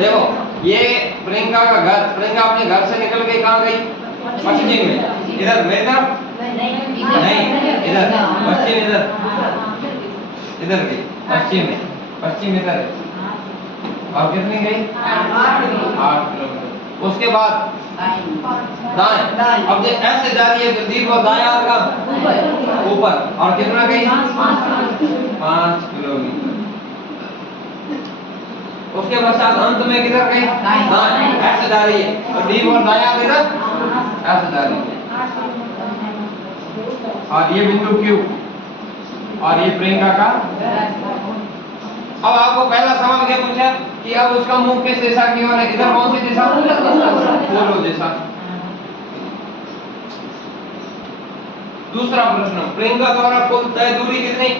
देखो ये प्रियंका का घर, प्रियंका अपने घर से निकल के कहाँ गई? पश्चिम में। इधर मेरी तरफ नहीं, इधर पश्चिम, इधर गई पश्चिम में, पश्चिम इधर है। और कितनी गई? 8 किलोमीटर। उसके बाद दाएं। अब ये ऐसे जा रही है तो दीप और दाएं हाथ का ऊपर। और कितना गई? 5 किलोमीटर। उसके पश्चात अंत में किधर गई? दाएं। ऐसे जा रही है तो दीप और दाएं हाथ इधर ऐसे जा रही है। और ये बिंदु Q और ये प्रियंका का। अब आपको पहला सवाल क्या पूछा कि अब उसका मुंह किस दिशा की ओर है? इधर कौन सी दिशा? पूर्व दिशा। दूसरा प्रश्न, प्रियंका द्वारा कुल तय दूरी कितनी?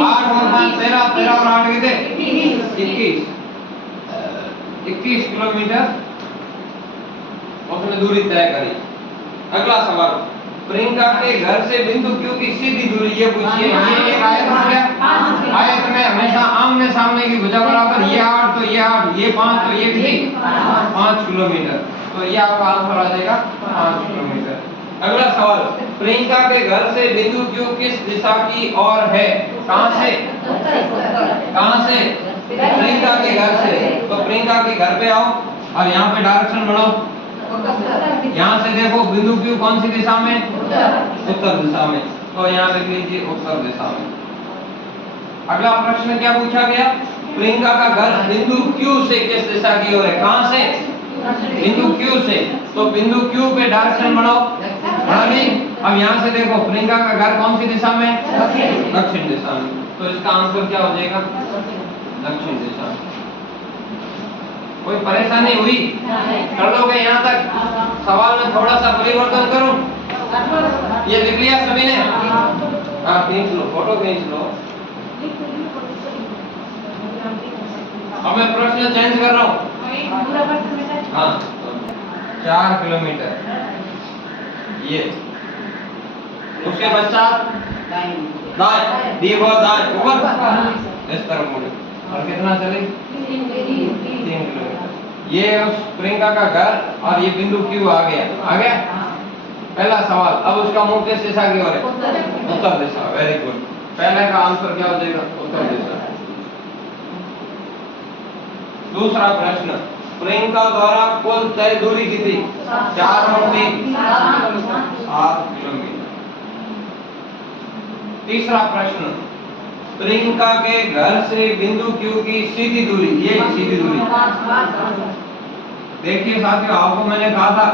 8 और 5 13, 13 और 8 कितने? 21 किलोमीटर उसने दूरी तय करी। अगला सवाल, प्रियंका के घर से बिंदु Q की सीधी दूरी ये पूछिए। ये एक आयत हो गया। आयत में हमेशा आमने सामने की भुजा बराबर। ये 8 तो ये 8, ये 5 तो ये कितनी? 5 किलोमीटर। तो ये आपका आंसर आ जाएगा 5 किलोमीटर। अगला सवाल, प्रियंका के घर से बिंदु Q किस दिशा की ओर है? कहां से? कहां से? प्रियंका के घर से। तो प्रियंका के घर पे आओ और यहाँ पे डायरेक्शन बढ़ाओ। यहाँ से देखो बिंदु Q कौन सी दिशा में? उत्तर दिशा में। तो यहाँ लिख लीजिए उत्तर दिशा में। अगला प्रश्न क्या पूछा गया? प्रियंका का घर बिंदु Q से किस दिशा की ओर है? कहां से? बिंदु Q से। तो बिंदु Q पे डायरेक्शन बढ़ाओ। बढ़ा दी। अब यहाँ से देखो प्रियंका का घर कौन सी दिशा में? दक्षिण दिशा में। तो इसका आंसर क्या हो जाएगा? दक्षिण दिशा में। कोई परेशानी हुई? कर लोगे यहाँ तक? सवाल में थोड़ा सा परिवर्तन करूं? ये लिख लिया सभी ने? हाँ खींच लो, फोटो खींच लो। अब मैं प्रश्न चेंज कर रहा हूँ। हाँ 4 किलोमीटर ये। उसके पश्चात दाएं, दीप और दाएं ऊपर इस तरफ मुड़े। और कितना चले? 3 किलोमीटर। ये उस प्रियंका का घर और ये बिंदु Q आ गया। आ गया पहला सवाल। अब उसका मुंह किस दिशा की ओर है? उत्तर दिशा। Very good. पहले का आंसर क्या हो जाएगा? उत्तर दिशा। दूसरा प्रश्न, प्रियंका द्वारा कुल तय दूरी कितनी? 4 और 3 7 किलोमीटर। तीसरा प्रश्न, प्रियंका के घर से बिंदु Q की सीधी दूरी। ये सीधी दूरी देखिए साथियों, आपको मैंने कहा था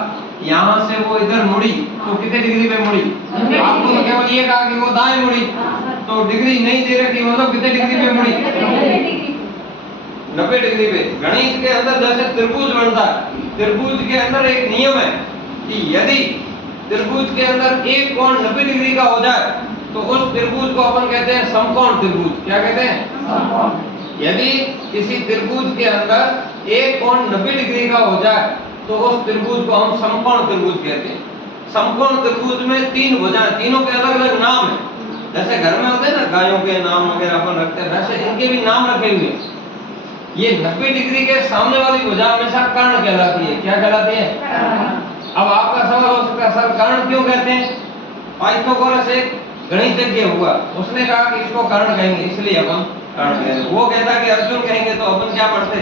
यहाँ से वो इधर मुड़ी तो कितने डिग्री पे मुड़ी? आपको तो केवल ये कहा कि वो दाएं मुड़ी, तो डिग्री नहीं दे रखी, मतलब कितने डिग्री पे मुड़ी? 90 डिग्री पे। गणित के अंदर जैसे त्रिभुज बनता है, त्रिभुज के अंदर एक नियम है कि यदि त्रिभुज के अंदर एक कोण 90 डिग्री का हो जाए तो उस त्रिभुज को अपन कहते हैं समकोण त्रिभुज। क्या कहते हैं? यदि किसी त्रिभुज के अंदर एक कोण 90 डिग्री का हो जाए तो उस त्रिभुज को हम समकोण त्रिभुज कहते हैं। समकोण त्रिभुज में 3 भुजाएं, तीनों के अलग अलग नाम है। जैसे घर में होते हैं ना गायों के नाम वगैरह अपन रखते हैं, वैसे इनके भी नाम रखे हुए हैं। ये 90 डिग्री के सामने वाली भुजा हमेशा कर्ण कहलाती है। क्या कहलाती है? अब आपका सवाल हो सकता है सर कर्ण क्यों कहते हैं? पाइथागोरस एक गणितज्ञ हुआ, उसने कहा कि इसको कर्ण कहेंगे, इसलिए अपन कर्ण कहेंगे। वो कहता कि अर्जुन कहेंगे तो अपन क्या पढ़ते?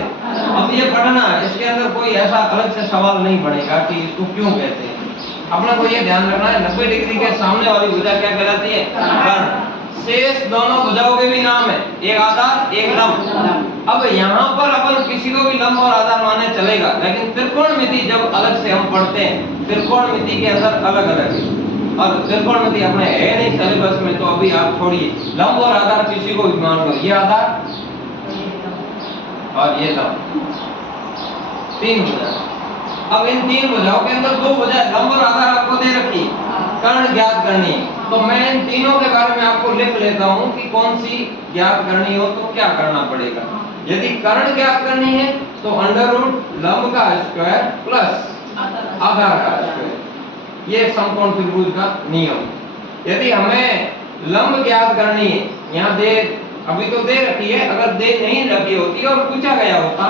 अब ये पढ़ना है, इसके अंदर कोई ऐसा अलग से सवाल नहीं पड़ेगा कि इसको क्यों कहते हैं। अपना को ये ध्यान रखना है 90 डिग्री के सामने वाली भुजा क्या कहलाती है? कर्ण। शेष दोनों भुजाओं के भी नाम है, एक आधार एक लंब। अब यहाँ पर अपन किसी को भी लंब और आधार माने चलेगा, लेकिन त्रिकोणमिति जब अलग से हम पढ़ते हैं, त्रिकोणमिति के अंदर अलग अलग है। और त्रिकोणमिति अपने है नहीं सिलेबस में, तो अभी आप छोड़िए। लंब और आधार किसी को भी मान लो, ये आधार और ये लंब, 3 भुजाएं। अब इन 3 भुजाओं के अंदर 2 भुजाएं लंब और आधार आपको दे रखी है, कर्ण ज्ञात करनी है। तो मैं इन तीनों के बारे में आपको लिख लेता हूं कि कौन सी ज्ञात करनी हो तो क्या करना पड़ेगा। यदि कर्ण ज्ञात करनी है तो अंडर रूट लंब का स्क्वायर प्लस आधार का स्क्वायर, ये समकोण त्रिभुज का नियम। यदि हमें लंब ज्ञात करनी है, यहाँ दे अभी तो दे रखी है, अगर दे नहीं रखी होती और पूछा गया होता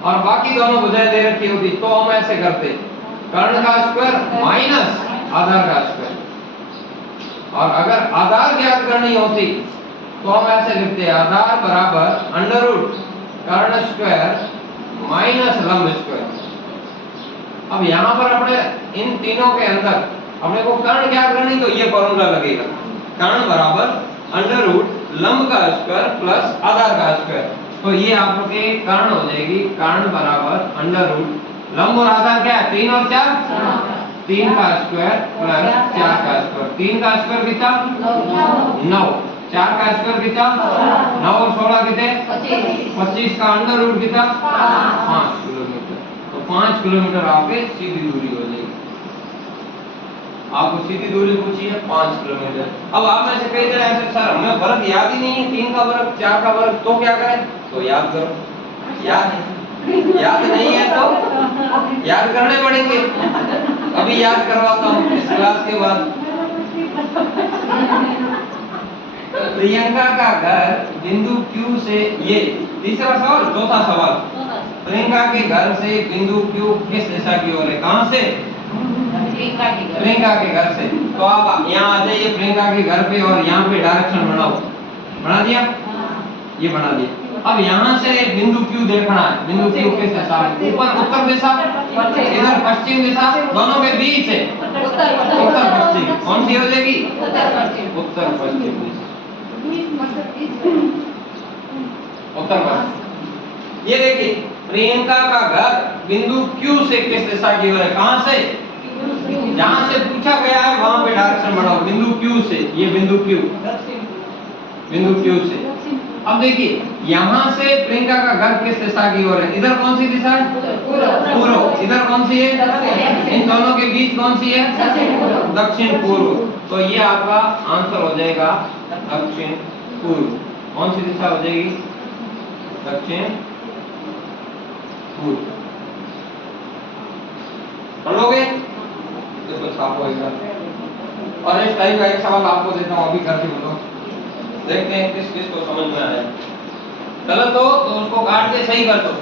और बाकी दोनों भुजाएं दे रखी होती तो हम ऐसे करते, कर्ण का स्क्वायर माइनस आधार का स्क्वायर। और अगर आधार ज्ञात करनी होती तो हम ऐसे लिखते हैं, आधार बराबर अंडर रूट कर्ण स्क्वायर माइनस लंब स्क्वायर। अब यहाँ पर अपने इन तीनों के अंदर अपने को कर्ण ज्ञात करनी तो ये फॉर्मूला लगेगा, कर्ण बराबर अंडर रूट लंब का स्क्वायर प्लस आधार का स्क्वायर। तो ये आपके कर्ण हो जाएगी, कर्ण बराबर अंडर रूट लंब और आधार क्या है 3 और 4, 3 का स्क्वायर प्लस 4 का स्क्वायर। 3 का स्क्वायर कितना 9, 4 का स्क्वायर कितना 9 और 16 कितने 25 का अंडर रूट कितना 5 किलोमीटर। तो 5 किलोमीटर आपके सीधी दूरी हो जाएगी। आपको सीधी दूरी पूछी है 5 किलोमीटर। अब आप में से कई तरह ऐसे सर हमें वर्ग याद ही नहीं है, 3 का वर्ग 4 का वर्ग, तो क्या करें, तो याद करो। याद नहीं है तो याद करने पड़ेंगे। अभी याद करवाता हूँ इस क्लास के बाद। प्रियंका का घर बिंदु Q से, ये तीसरा सवाल, चौथा सवाल, प्रियंका के घर से बिंदु Q किस दिशा की ओर है, कहां से प्रियंका के घर से। तो आप यहाँ आ जाइए प्रियंका के घर पे और यहाँ पे डायरेक्शन बनाओ, बना दिया, ये बना दिया। अब यहाँ से बिंदु Q देखना है, बिंदु Q किस दिशा में, ऊपर उत्तर दिशा, इधर पश्चिम दिशा, दोनों के बीच है उत्तर पश्चिम, कौन सी हो जाएगी उत्तर पश्चिम, उत्तर पश्चिम। ये देखिए प्रियंका का घर बिंदु Q से किस दिशा की ओर है, कहां से, जहां से पूछा गया है वहां पे डायरेक्शन बढ़ाओ, बिंदु Q से, ये बिंदु Q, बिंदु Q से। अब देखिए यहाँ से प्रियंका का घर किस दिशा की ओर है, इधर कौन सी दिशा है पूर्व, इधर कौन सी है, इन दोनों के बीच कौन सी है दक्षिण पूर्व। तो ये आपका आंसर हो जाएगा दक्षिण पूर्व। कौन सी दिशा हो जाएगी दक्षिण पूर्व। पढ़ लोगे इसको छापो एक बार। और इस टाइप का एक सवाल आपको देता हूँ, अभी करके बोलो, देखते हैं किस किस को समझ में आया। गलत हो तो उसको काट के सही कर दो।